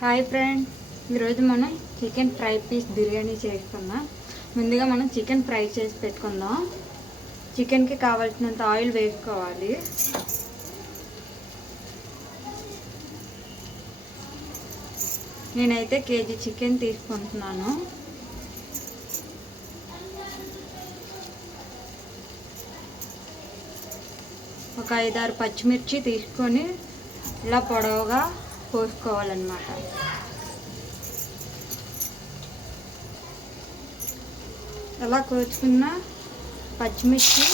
Hi friend, ఈరోజు మనం chicken fry piece biryani చేసుకుందాం. ముందుగా మనం చికెన్ ఫ్రై చేసి పెట్టుకుందాం. చికెన్కి కావాల్సినంత ఆయిల్ వేసుకోవాలి. నేనైతే కేజీ చికెన్ తీసుకుంటున్నాను. ఒక 5-6 పచ్చిమిర్చి తీసుకొని ఇలా పొడవుగా కోసుకోవాలన్నమాట. అలా కోసుకున్న పచ్చిమిర్చి,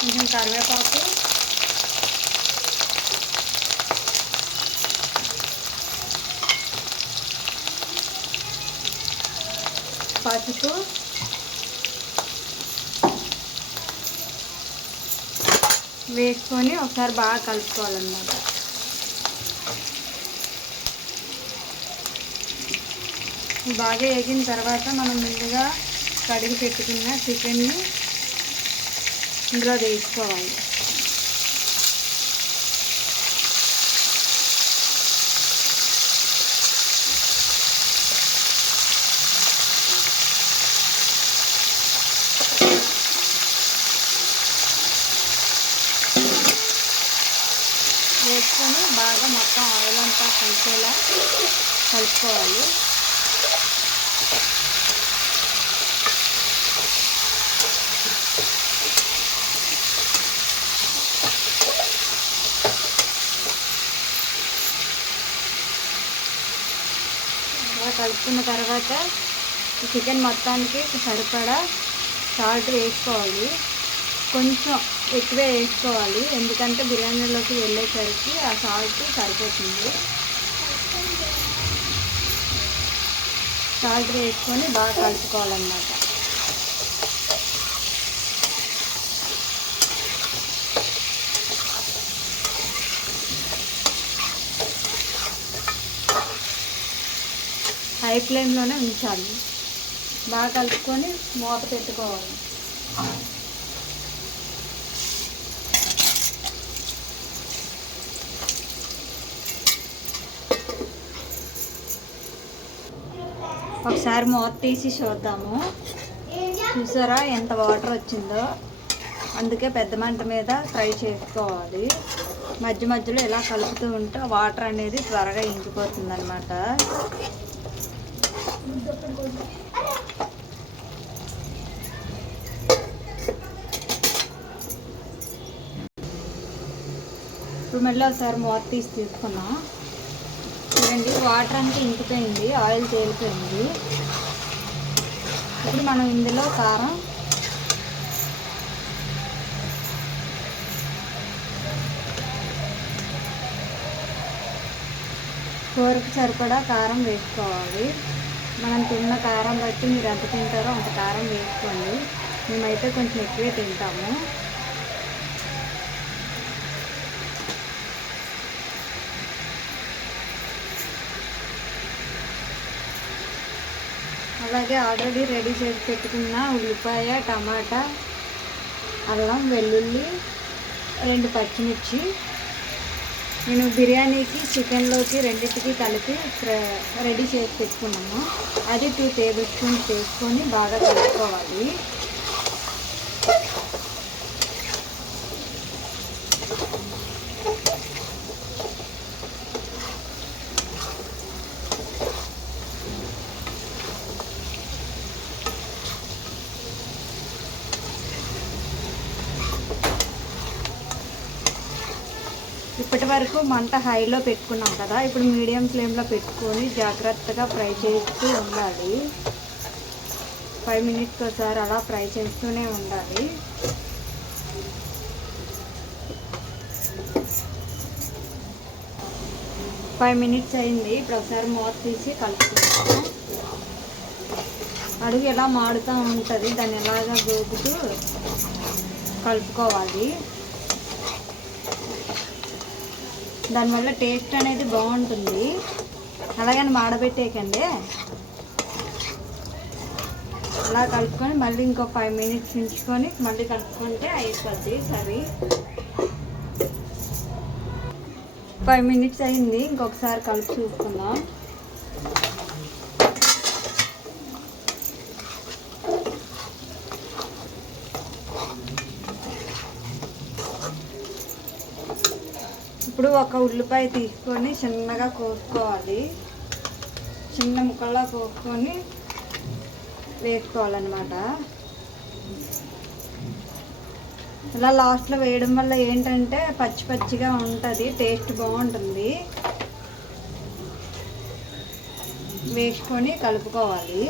కొంచెం కరివేపాకు, పసుపు, వేసుకొని ఒకసారి బాగా కలుపుకోవాలన్నమాట. బాగా వేగిన తర్వాత మనం ముందుగా కడిగి పెట్టుకున్న చికెన్ని ఇందులో వేసుకోవాలి. వేసుకొని బాగా మొత్తం ఆయిల్ అంతా కలిసేలా కలుపుకోవాలి. అలా కలుపుకున్న తర్వాత చికెన్ మొత్తానికి సరిపడా సాల్ట్ వేసుకోవాలి. కొంచెం ఎక్కువే వేసుకోవాలి, ఎందుకంటే బిర్యానీలోకి వెళ్ళేసరికి ఆ సాల్ట్ సరిపోతుంది. సాల్ట్ వేసుకొని బాగా కలుపుకోవాలన్నమాట. హై ఫ్లేమ్లోనే ఉంచాలి. బాగా కలుపుకొని మూత పెట్టుకోవాలి. ఒకసారి మూత తీసి చూద్దాము. చూసారా ఎంత వాటర్ వచ్చిందో? అందుకే పెద్ద మంట మీద ఫ్రై చేసుకోవాలి. మధ్య మధ్యలో ఇలా కలుపుతూ ఉంటే వాటర్ అనేది త్వరగా ఇంకిపోతుంది అన్నమాట. ఇప్పుడు మళ్ళీ ఒకసారి మూత తీసి తీసుకున్నాం. చూడండి, వాటర్ అంతా ఇంకిపోయింది, ఆయిల్ తేలిపోయింది. ఇప్పుడు మనం ఇందులో కారం, కూరకు సరిపడా కారం వేసుకోవాలి. మనం తిన్న కారం బట్టి మీరు ఎంత తింటారో అంత కారం వేసుకోండి. మేమైతే కొంచెం ఎక్కువే తింటాము. అలాగే ఆల్రెడీ రెడీ చేసి పెట్టుకున్న ఉల్లిపాయ, టమాటా, అల్లం, వెల్లుల్లి, 2 పచ్చిమిర్చి నేను బిర్యానీకి, చికెన్లోకి రెండింటికి కలిపి రెడీ చేసి పెట్టుకున్నాను. అది 2 టేబుల్ స్పూన్స్ వేసుకొని బాగా కలుపుకోవాలి. ఇప్పటి వరకు మంట హైలో పెట్టుకున్నాం కదా, ఇప్పుడు మీడియం ఫ్లేమ్లో పెట్టుకొని జాగ్రత్తగా ఫ్రై చేస్తూ ఉండాలి. 5 మినిట్స్ ఒకసారి అలా ఫ్రై చేస్తూనే ఉండాలి. ఫైవ్ మినిట్స్ అయింది. ఇప్పుడు ఒకసారి మూత తీసి కలుపుకుంటాము. అడుగు ఎలా మాడుతూ ఉంటుంది, దాన్ని ఎలాగా గోకుతూ కలుపుకోవాలి. దానివల్ల టేస్ట్ అనేది బాగుంటుంది. అలాగని మాడబెట్టేయకండి. అలా కలుపుకొని మళ్ళీ ఇంకో 5 మినిట్స్ ఉంచుకొని మళ్ళీ కలుపుకుంటే అయిపోద్ది కర్రీ. 5 minutes అయింది. ఇంకొకసారి కలిపి చూసుకుందాం. ఇప్పుడు ఒక ఉల్లిపాయ తీసుకొని చిన్నగా కోసుకోవాలి. చిన్న ముక్కల్లా కోసుకొని వేసుకోవాలన్నమాట. ఇలా లాస్ట్లో వేయడం వల్ల ఏంటంటే పచ్చి పచ్చిగా ఉంటుంది, టేస్ట్ బాగుంటుంది. వేసుకొని కలుపుకోవాలి.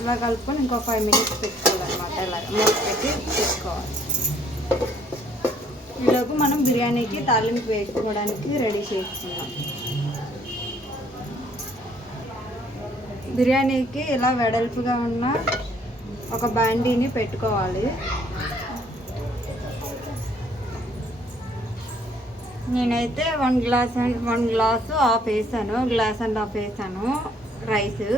ఇలా కలుపుకొని ఇంకో 5 minutes పెట్టుకోవాలన్నమాట. ఇలా మూత పెట్టి పెట్టుకోవాలి. ఈలోపు మనం బిర్యానీకి తాలింపు వేసుకోవడానికి రెడీ చేసుకుందాం. బిర్యానీకి ఇలా వెడల్పుగా ఉన్న ఒక బాండీని పెట్టుకోవాలి. నేనైతే 1 గ్లాసు హాఫ్ వేసాను, 1.5 గ్లాస్ వేసాను రైస్.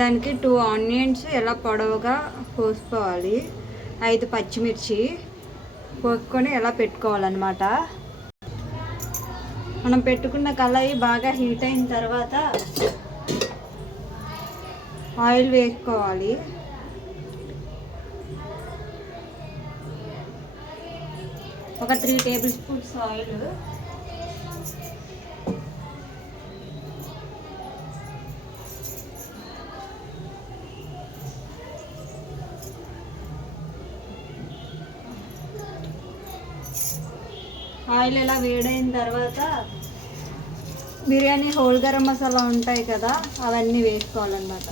దానికి 2 ఆనియన్స్ ఇలా పొడవుగా కోసుకోవాలి. 5 పచ్చిమిర్చి కోసుకొని ఇలా పెట్టుకోవాలన్నమాట. మనం పెట్టుకున్న కళాయి బాగా హీట్ అయిన తర్వాత ఆయిల్ వేసుకోవాలి. ఒక 3 టేబుల్ స్పూన్స్ ఆయిల్. ఆయిల్ ఇలా వేడైన తర్వాత బిర్యానీ హోల్ గరం మసాలా ఉంటాయి కదా, అవన్నీ వేసుకోవాలన్నమాట.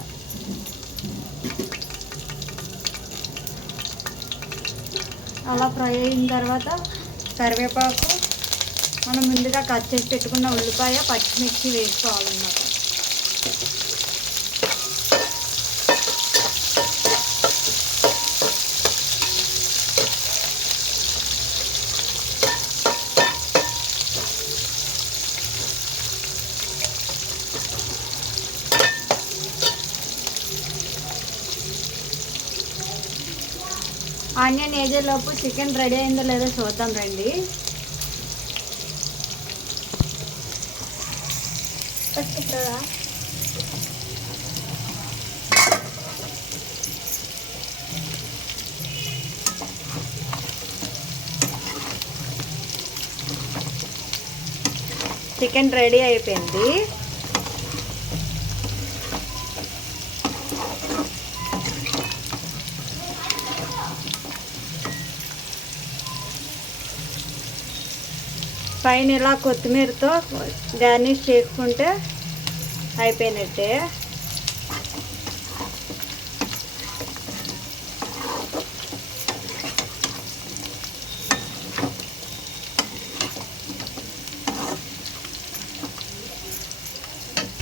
అలా ఫ్రై అయిన తర్వాత కరివేపాకు, మనం ముందుగా కట్ చేసి పెట్టుకున్న ఉల్లిపాయ, పచ్చిమిర్చి వేసుకోవాలన్నమాట. ఆనియన్ వేసేలోపు చికెన్ రెడీ అయిందో లేదో చూద్దాం రండి. చికెన్ రెడీ అయిపోయింది. పైన ఇలా కొత్తిమీరతో గార్నిష్ చేసుకుంటే అయిపోయినట్టే.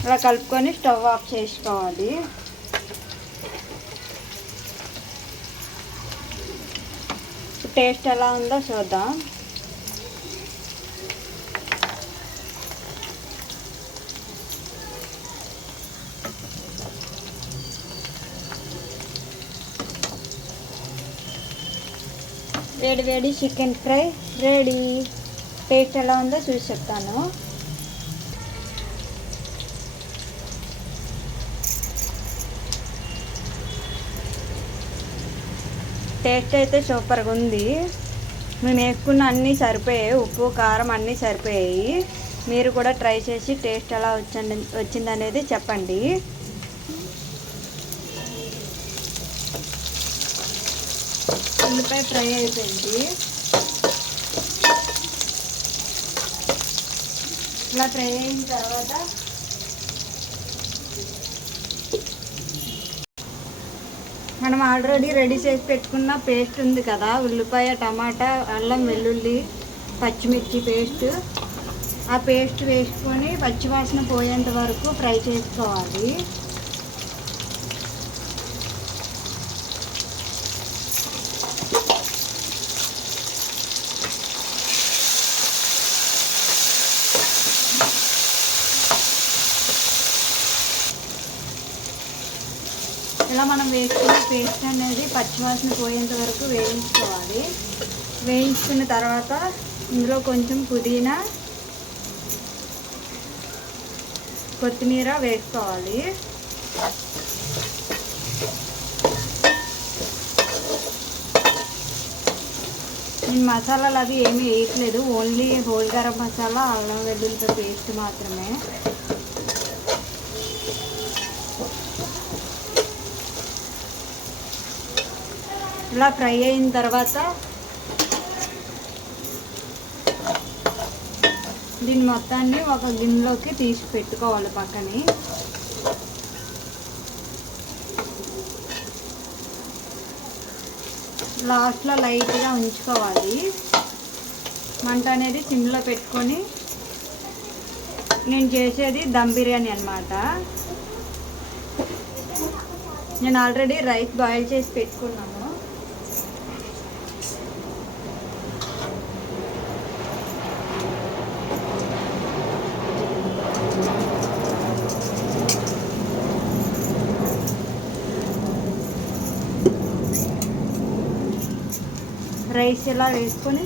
ఇలా కలుపుకొని స్టవ్ ఆఫ్ చేసుకోవాలి. టేస్ట్ ఎలా ఉందో చూద్దాం. వేడి వేడి చికెన్ ఫ్రై రెడీ. టేస్ట్ ఎలా ఉందో చూసి చెప్తాను. టేస్ట్ అయితే సూపర్గా ఉంది. నేను వేసుకున్న అన్నీ సరిపోయాయి, ఉప్పు కారం అన్నీ సరిపోయాయి. మీరు కూడా ట్రై చేసి టేస్ట్ ఎలా వచ్చిందనేది చెప్పండి. ఉల్లిపాయ ఫ్రై అయిపోయింది. ఇలా ఫ్రై అయిన తర్వాత మనం ఆల్రెడీ రెడీ చేసి పెట్టుకున్న పేస్ట్ ఉంది కదా, ఉల్లిపాయ, టమాటా, అల్లం వెల్లుల్లి, పచ్చిమిర్చి పేస్ట్. ఆ పేస్ట్ వేసుకొని పచ్చివాసన పోయేంత వరకు ఫ్రై చేసుకోవాలి. ఇలా మనం వేసుకున్న పేస్ట్ అనేది పచ్చివాసన పోయేంత వరకు వేయించుకోవాలి. వేయించుకున్న తర్వాత ఇందులో కొంచెం పుదీనా, కొత్తిమీర వేసుకోవాలి. నేను మసాలాలు అవి ఏమీ వేయట్లేదు, ఓన్లీ హోల్ గరం మసాలా, అల్లం వెల్లుల్లి పేస్ట్ మాత్రమే. ఇలా ఫ్రై అయిన తర్వాత దీన్ని మొత్తాన్ని ఒక గిన్నెలోకి తీసి పెట్టుకోవాలి పక్కని. లాస్ట్లో లైట్గా ఉంచుకోవాలి. మంట అనేది సిమ్లో పెట్టుకొని, నేను చేసేది దమ్ బిర్యానీ అన్నమాట. నేను ఆల్రెడీ రైస్ బాయిల్ చేసి పెట్టుకున్నాను. రైస్ ఇలా వేసుకొని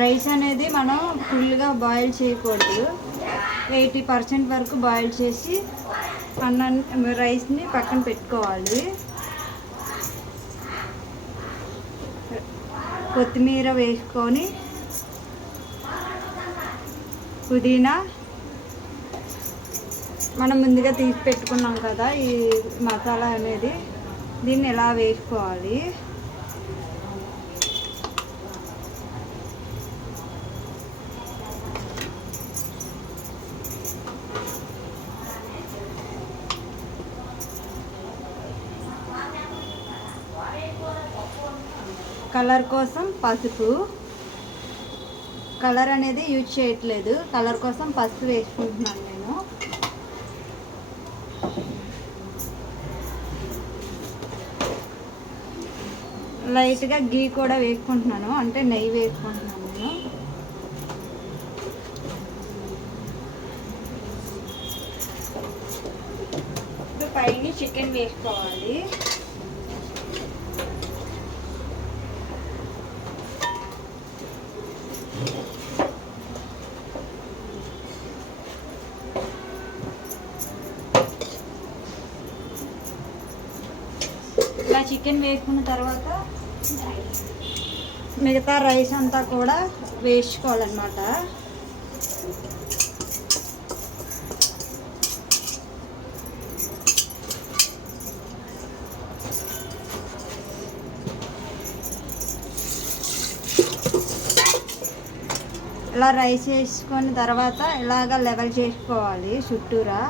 రైస్ అనేది మనం ఫుల్గా బాయిల్ చేయకూడదు. 80% వరకు బాయిల్ చేసి రైస్ని పక్కన పెట్టుకోవాలి. కొత్తిమీర వేసుకొని, పుదీనా మనం ముందుగా తీసి పెట్టుకున్నాం కదా ఈ మసాలా అనేది, దీన్ని ఎలా వేసుకోవాలి. కలర్ కోసం పసుపు, కలర్ అనేది యూజ్ చేయట్లేదు, కలర్ కోసం పసుపు వేసుకుంటున్నాను నేను. లైట్గా గీ కూడా వేసుకుంటున్నాను, అంటే నెయ్యి వేసుకుంటున్నాను నేను. ఇప్పుడు పైన చికెన్ వేసుకోవాలి. ఇలా చికెన్ వేసుకున్న తర్వాత మిగతా రైస్ అంతా కూడా వేసుకోవాలన్నమాట. ఇలా రైస్ వేసుకున్న తర్వాత ఇలాగ లెవెల్ చేసుకోవాలి చుట్టూరా.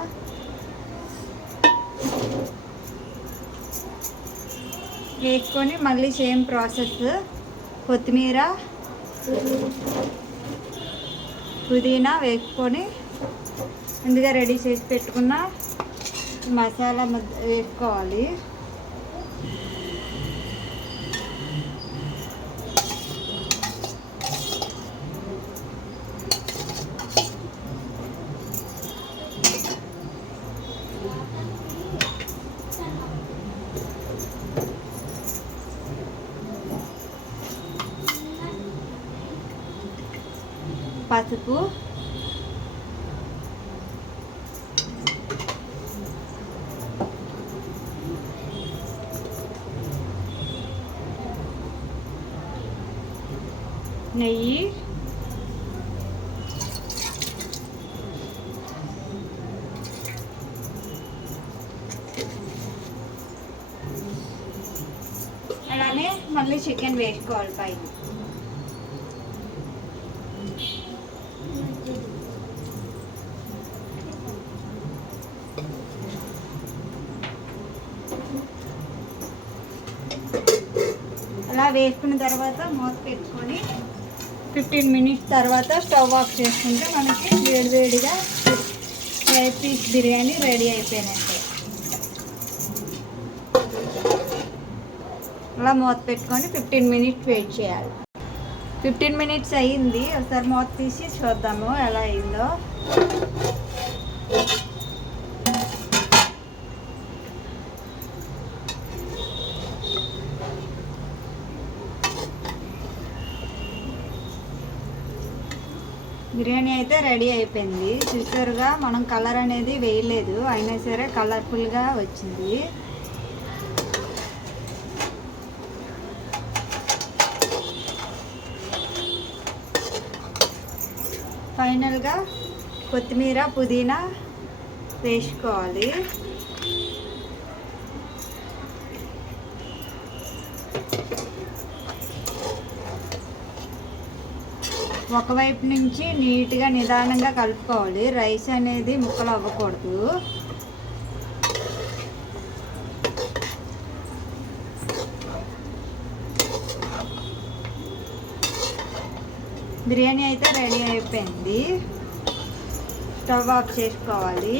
వేసుకొని మళ్ళీ సేమ్ ప్రాసెస్, కొత్తిమీర, పుదీనా వేసుకొని ముందుగా రెడీ చేసి పెట్టుకున్న మసాలా వేసుకోవాలి. పసుపు, నెయ్యి, అలానే మళ్ళీ చికెన్ వేసుకోవాలి పైన. అలా వేసుకున్న తర్వాత మూత పెట్టుకొని 15 మినిట్స్ తర్వాత స్టవ్ ఆఫ్ చేసుకుంటే మనకి వేడివేడిగా ఫ్రై పీస్ బిర్యానీ రెడీ అయిపోయినట్టే. అలా మూత పెట్టుకొని 15 మినిట్స్ వెయిట్ చేయాలి. 15 మినిట్స్ అయ్యింది. ఒకసారి మూత తీసి చూద్దాము ఎలా అయిందో. బిర్యానీ అయితే రెడీ అయిపోయింది. చూసారుగా, మనం కలర్ అనేది వేయలేదు, అయినా సరే కలర్ఫుల్గా వచ్చింది. ఫైనల్గా కొత్తిమీర పుదీనా వేసుకోవాలి. ఒకవైపు నుంచి నీట్గా నిదానంగా కలుపుకోవాలి. రైస్ అనేది ముక్కలు అవ్వకూడదు. బిర్యానీ అయితే రెడీ అయిపోయింది. స్టవ్ ఆఫ్ చేసుకోవాలి.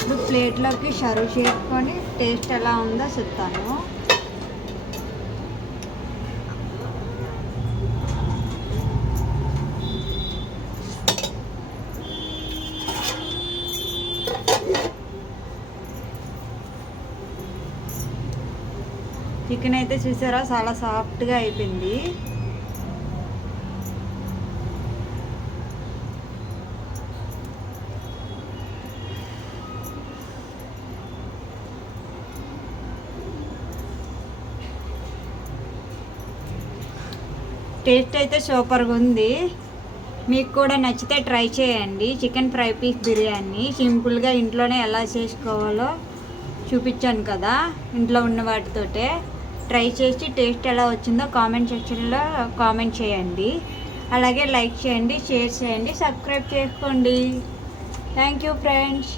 ఇప్పుడు ప్లేట్లోకి సర్వ్ చేసుకొని టేస్ట్ ఎలా ఉందో చెప్తాను. చికెన్ అయితే చూసారా, చాలా సాఫ్ట్గా అయిపోయింది. టేస్ట్ అయితే సూపర్గా ఉంది. మీకు కూడా నచ్చితే ట్రై చేయండి. చికెన్ ఫ్రై పీస్ బిర్యానీ సింపుల్గా ఇంట్లోనే ఎలా చేసుకోవాలో చూపించాను కదా, ఇంట్లో ఉన్న వాటితోటే. ట్రై చేసి టేస్ట్ ఎలా వచ్చిందో కామెంట్ సెక్షన్లో కామెంట్ చేయండి. అలాగే లైక్ చేయండి, షేర్ చేయండి, సబ్స్క్రైబ్ చేసుకోండి. Thank you friends.